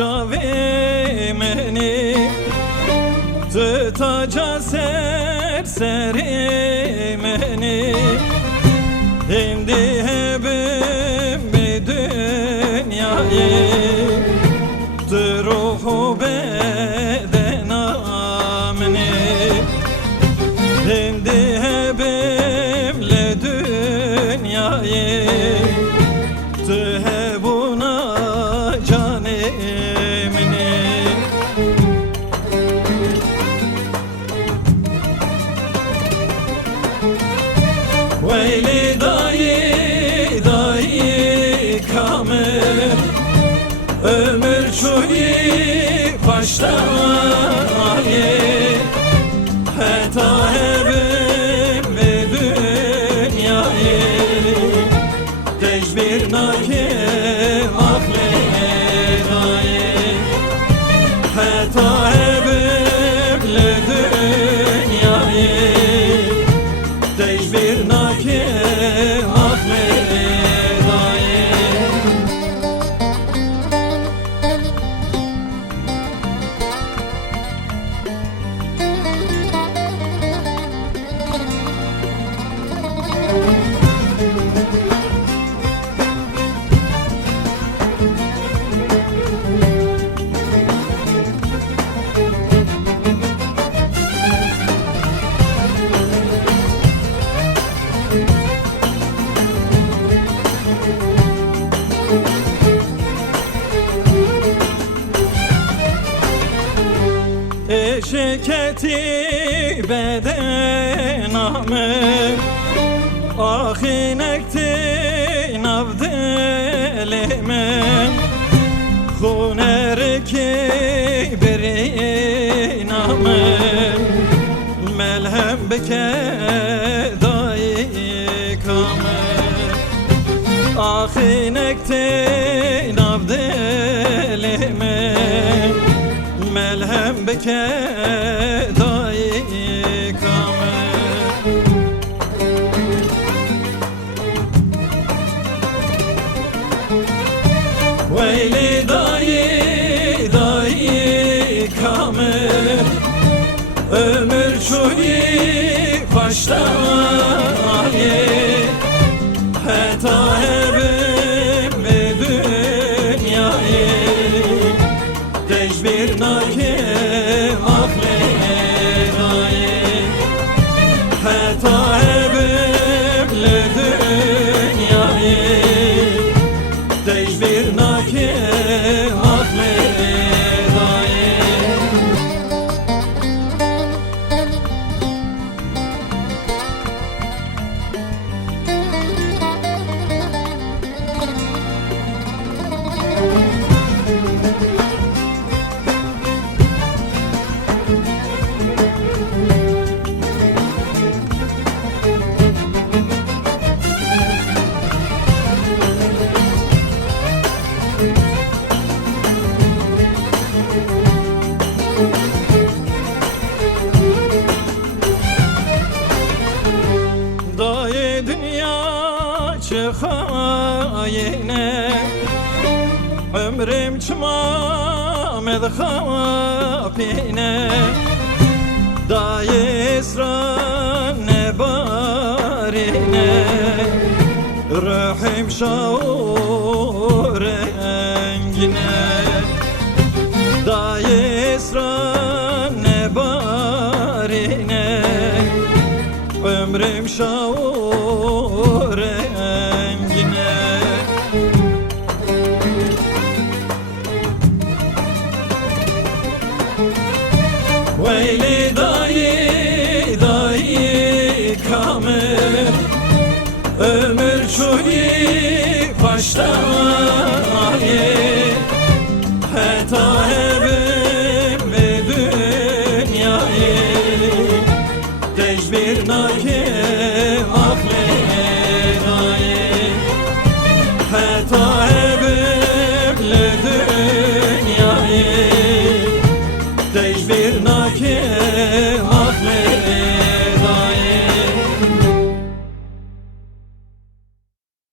şavimeni tutaca serserimeni indi hebim bir dünyayı ruhu beden amni indi hebimle dünyayı tühebuna canemini veyli dayı dayı kamil ömür çuyi paştayı heta hebim ve dünyayı tecbir nakim akledayı heta hebimle dünyayı tecbir nakim akledayı Eşeketi beden amel ahinekti navdelime hunerki birin amel melhem beke dayi kamel ahinekti navdelime melhem beke dayi kamel veyli dayı dayı kamel ömür çuyi paştayı heta hebim ve dünyayı tecbir nakim akledayı heta hebimle dünyayı tecbir nakim akledayı dayı dünya çıkayine ömrüm çımamed khapine dayı esran nebarine ruhim şaur rengine dayı esran nebarine ömrüm şaur rengine veyli dayı dayı kamil ömür çuyi paştayı heta hebim ve dünyayı tecbir nakim